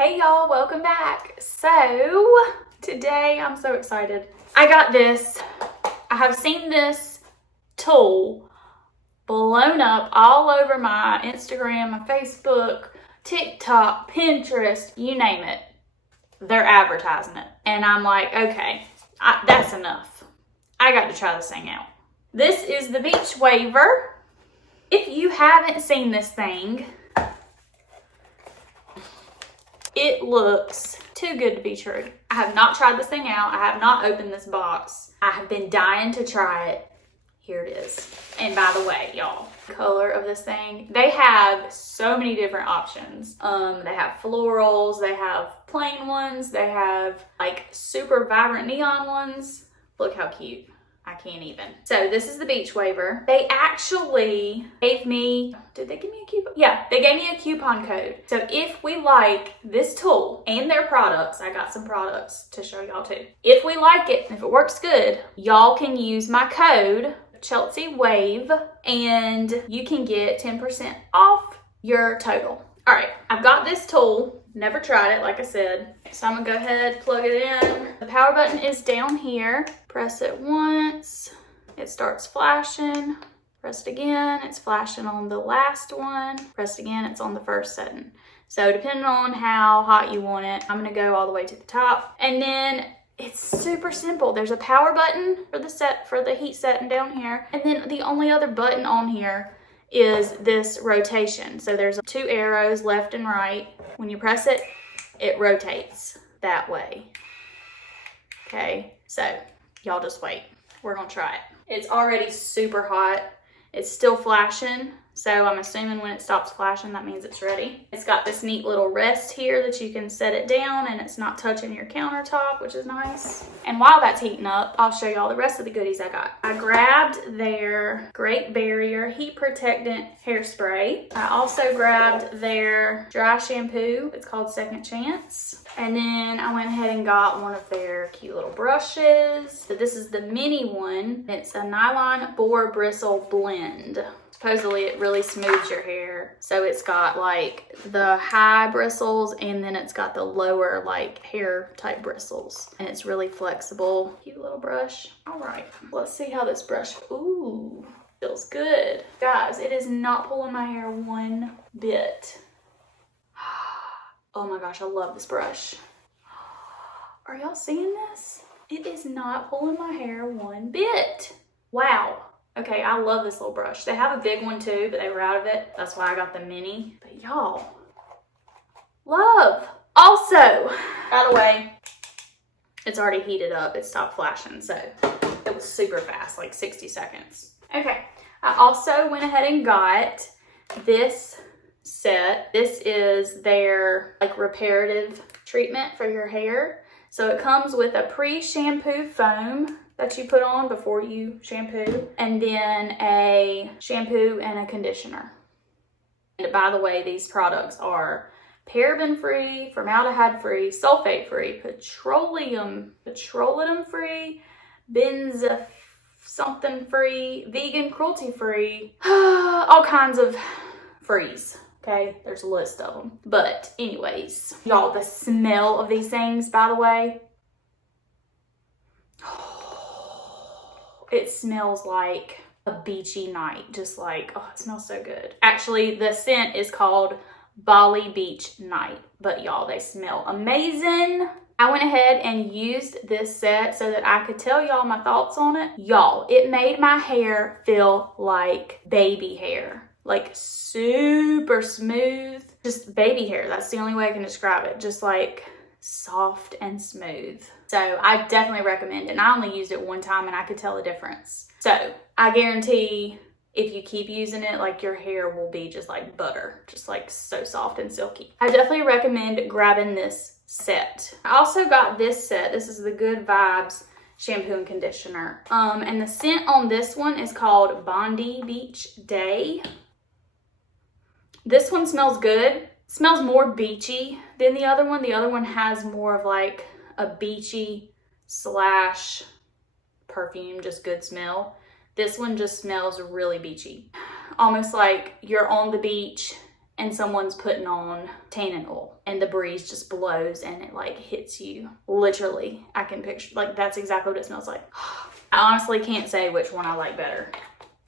Hey y'all, welcome back. So today I'm so excited. I got this. I have seen this tool blown up all over my Instagram, my Facebook, TikTok, Pinterest, you name it. They're advertising it. And I'm like, okay, that's enough. I got to try this thing out. This is the Beachwaver. If you haven't seen this thing, it looks too good to be true. I have not tried this thing out. I have not opened this box. I have been dying to try it. Here it is. And by the way, y'all, color of this thing, they have so many different options. They have florals, they have plain ones, they have like super vibrant neon ones. Look how cute. I can't even. So this is the Beachwaver. They actually gave me, did they give me a coupon? Yeah, they gave me a coupon code. So if we like this tool and their products, I got some products to show y'all too. If we like it, if it works good, y'all can use my code Chelsea Wave and you can get 10% off your total. All right, I've got this tool. Never tried it, like I said. So I'm gonna go ahead, plug it in. The power button is down here. Press it once, it starts flashing. Press it again, it's flashing on the last one. Press it again, it's on the first setting. So depending on how hot you want it, I'm gonna go all the way to the top. And then it's super simple. There's a power button for the heat setting down here. And then the only other button on here is this rotation. So there's 2 arrows left and right. When you press it, it rotates that way. Okay, so y'all just wait. We're gonna try it. It's already super hot. It's still flashing. So I'm assuming when it stops flashing, that means it's ready. It's got this neat little rest here that you can set it down and it's not touching your countertop, which is nice. And while that's heating up, I'll show y'all the rest of the goodies I got. I grabbed their Great Barrier Heat Protectant hairspray. I also grabbed their dry shampoo. It's called Second Chance. And then I went ahead and got one of their cute little brushes. So this is the mini one. It's a nylon boar bristle blend. Supposedly it really smooths your hair. So it's got like the high bristles and then it's got the lower like hair type bristles. And it's really flexible. Cute little brush. All right, let's see how this brush, ooh, feels good. Guys, it is not pulling my hair one bit. Oh my gosh, I love this brush. Are y'all seeing this? It is not pulling my hair one bit. Wow. Okay, I love this little brush. They have a big one too, but they were out of it. That's why I got the mini. But y'all, love. Also, by the way, it's already heated up. It stopped flashing, so it was super fast, like 60 seconds. Okay, I also went ahead and got this set. This is their like reparative treatment for your hair. So it comes with a pre-shampoo foam that you put on before you shampoo, and then a shampoo and a conditioner. And by the way, these products are paraben-free, formaldehyde-free, sulfate-free, petroleum free, benzo something free, vegan, cruelty-free, all kinds of frees. Okay, there's a list of them. But anyways, y'all, the smell of these things, by the way, it smells like a beachy night. Just like, oh, it smells so good. Actually, the scent is called Bali Beach Night. But y'all, they smell amazing. I went ahead and used this set so that I could tell y'all my thoughts on it. Y'all, it made my hair feel like baby hair. Like super smooth. Just baby hair. That's the only way I can describe it. Just like soft and smooth. So I definitely recommend it. And I only used it one time and I could tell the difference. So I guarantee if you keep using it, like your hair will be just like butter, just like so soft and silky. I definitely recommend grabbing this set. I also got this set. This is the Good Vibes shampoo and conditioner. And the scent on this one is called Bondi Beach Day. This one smells good. Smells more beachy than the other one. The other one has more of like a beachy slash perfume, just good smell. This one just smells really beachy. Almost like you're on the beach and someone's putting on tanning oil and the breeze just blows and it like hits you. Literally, I can picture, like that's exactly what it smells like. I honestly can't say which one I like better.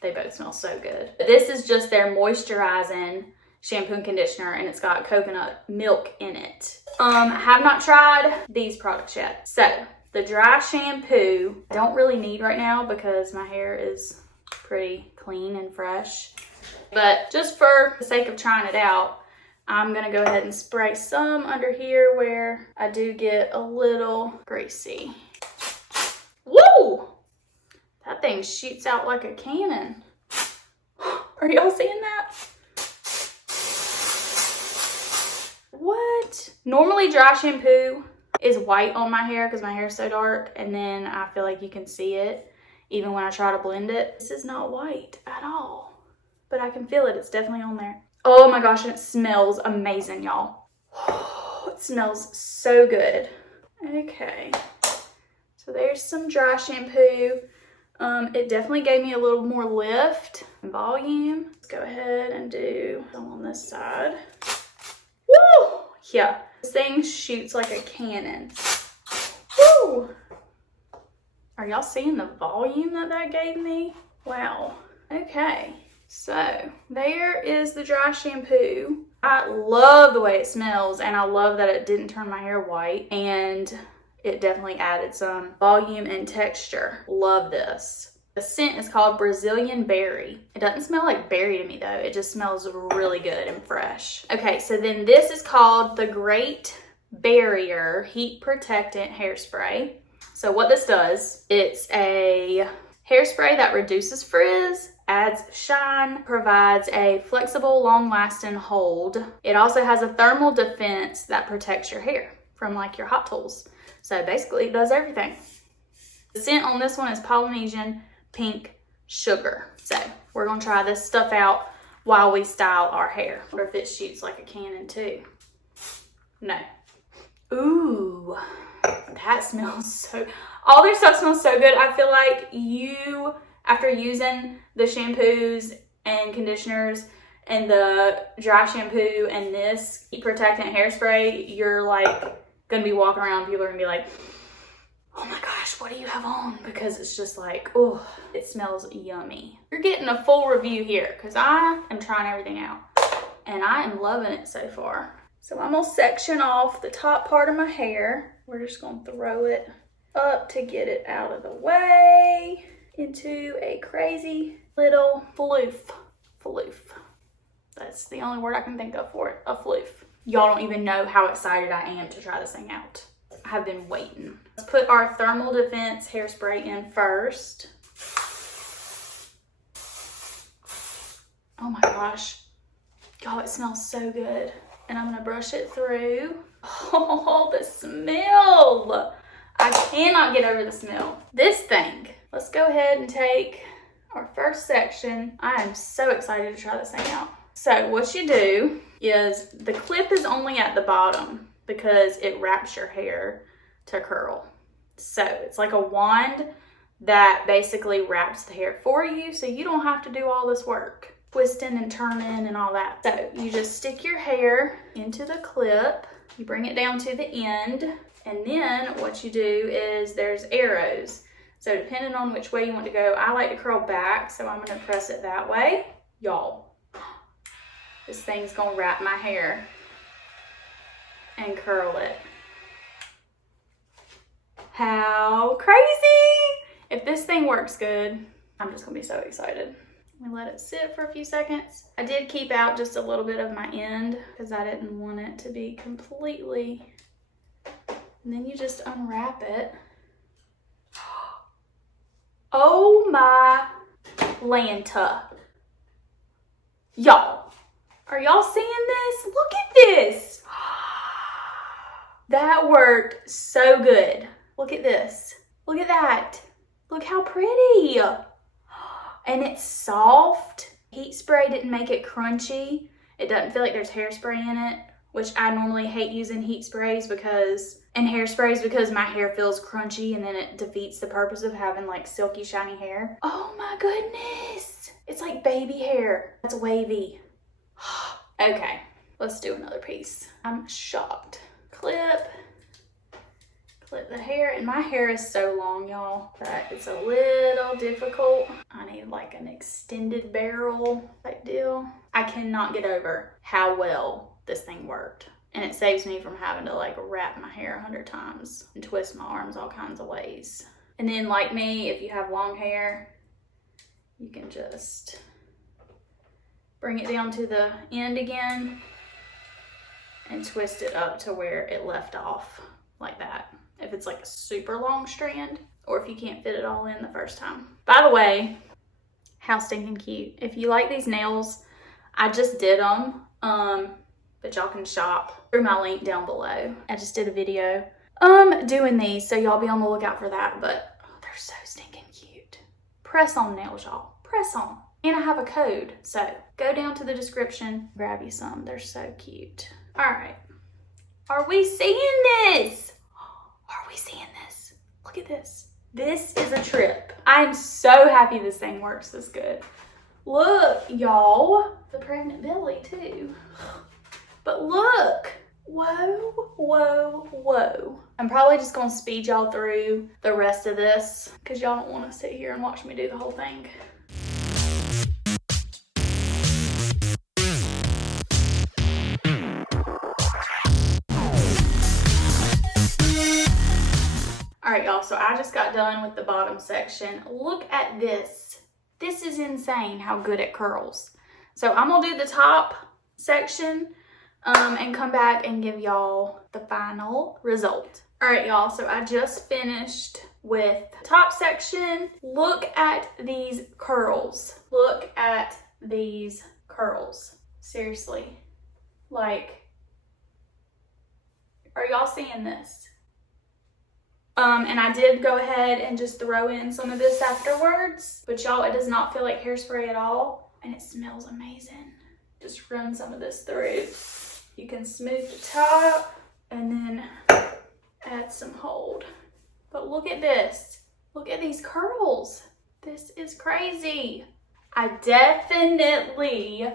They both smell so good. This is just their moisturizing shampoo and conditioner, and it's got coconut milk in it. I have not tried these products yet. So the dry shampoo, I don't really need right now because my hair is pretty clean and fresh. But just for the sake of trying it out, I'm gonna go ahead and spray some under here where I do get a little greasy. Woo! That thing shoots out like a cannon. Are y'all seeing that? What? Normally dry shampoo is white on my hair because my hair is so dark, and then I feel like you can see it even when I try to blend it. This is not white at all, but I can feel it. It's definitely on there. Oh my gosh, and it smells amazing, y'all. It smells so good. Okay, so there's some dry shampoo. It definitely gave me a little more lift and volume. Let's go ahead and do some on this side. Woo! Yeah, this thing shoots like a cannon. Woo! Are y'all seeing the volume that gave me? Wow. Okay, so there is the dry shampoo. I love the way it smells, and I love that it didn't turn my hair white, and it definitely added some volume and texture. Love this. The scent is called Brazilian Berry. It doesn't smell like berry to me though. It just smells really good and fresh. Okay, so then this is called the Great Barrier Heat Protectant Hairspray. So what this does, it's a hairspray that reduces frizz, adds shine, provides a flexible, long-lasting hold. It also has a thermal defense that protects your hair from like your hot tools. So basically it does everything. The scent on this one is Polynesian Pink Sugar. So we're gonna try this stuff out while we style our hair. I wonder if it shoots like a cannon too. No. Ooh, that smells so, all their stuff smells so good. I feel like you, after using the shampoos and conditioners and the dry shampoo and this heat protectant hairspray, you're like gonna be walking around, people are gonna be like, oh my gosh, what do you have on? Because it's just like, oh, it smells yummy. You're getting a full review here because I am trying everything out and I am loving it so far. So I'm gonna section off the top part of my hair. We're just gonna throw it up to get it out of the way into a crazy little floof. Floof. That's the only word I can think of for it, a floof. Y'all don't even know how excited I am to try this thing out. I have been waiting. Let's put our thermal defense hairspray in first. Oh my gosh. Y'all, it smells so good. And I'm gonna brush it through. Oh, the smell. I cannot get over the smell. This thing, let's go ahead and take our first section. I am so excited to try this thing out. So what you do is the clip is only at the bottom because it wraps your hair to curl. So it's like a wand that basically wraps the hair for you, so you don't have to do all this work, twisting and turning and all that. So you just stick your hair into the clip, you bring it down to the end, and then what you do is there's arrows. So depending on which way you want to go, I like to curl back, so I'm gonna press it that way. Y'all, this thing's gonna wrap my hair and curl it. How crazy! If this thing works good, I'm just gonna be so excited. Let me let it sit for a few seconds. I did keep out just a little bit of my end because I didn't want it to be completely, and then you just unwrap it. Oh my Lanta. Y'all, are y'all seeing this? Look at this. That worked so good. Look at this. Look at that. Look how pretty. And it's soft. Heat spray didn't make it crunchy. It doesn't feel like there's hairspray in it, which I normally hate using heat sprays and hairsprays because my hair feels crunchy and then it defeats the purpose of having like silky shiny hair. Oh my goodness. It's like baby hair. That's wavy. Okay, let's do another piece. I'm shocked. Clip the hair, and my hair is so long, y'all, that it's a little difficult. I need like an extended barrel type deal. I cannot get over how well this thing worked. And it saves me from having to like wrap my hair 100 times and twist my arms all kinds of ways. And then like me, if you have long hair, you can just bring it down to the end again and twist it up to where it left off, like that. If it's like a super long strand, or if you can't fit it all in the first time. By the way, how stinking cute. If you like these nails, I just did them, but y'all can shop through my link down below. I just did a video doing these, so y'all be on the lookout for that, but oh, they're so stinking cute. Press on nails, y'all, press on. And I have a code, so go down to the description, grab you some. They're so cute. All right, are we seeing this? Are we seeing this? Look at this. This is a trip. I'm so happy this thing works this good. Look, y'all. The pregnant belly too. But look. Whoa, whoa, whoa. I'm probably just gonna speed y'all through the rest of this because y'all don't want to sit here and watch me do the whole thing. All right, y'all, so I just got done with the bottom section. Look at this. This is insane how good it curls. So I'm gonna do the top section and come back and give y'all the final result. All right, y'all, so I just finished with the top section. Look at these curls. Look at these curls. Seriously, like, are y'all seeing this? And I did go ahead and just throw in some of this afterwards, but y'all, it does not feel like hairspray at all, and it smells amazing. Just run some of this through. You can smooth the top and then add some hold. But look at this. Look at these curls. This is crazy. I definitely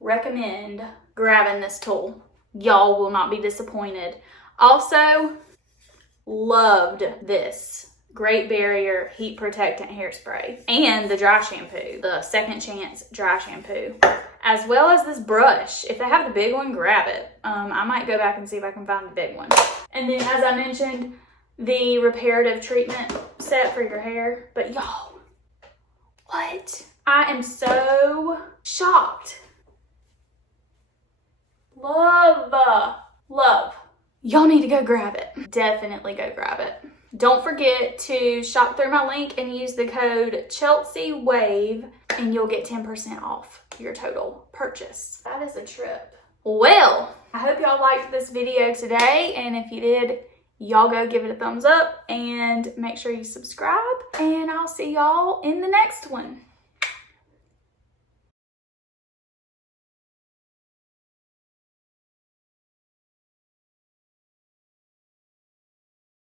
recommend grabbing this tool. Y'all will not be disappointed. Also, loved this Great Barrier Heat Protectant Hairspray and the dry shampoo, the Second Chance dry shampoo, as well as this brush. If they have the big one, grab it. I might go back and see if I can find the big one. And then, as I mentioned, the reparative treatment set for your hair. But y'all, what? I am so shocked. Love, love. Y'all need to go grab it. Definitely go grab it. Don't forget to shop through my link and use the code ChelseaWave and you'll get 10% off your total purchase. That is a trip. Well, I hope y'all liked this video today, and if you did, y'all go give it a thumbs up and make sure you subscribe, and I'll see y'all in the next one.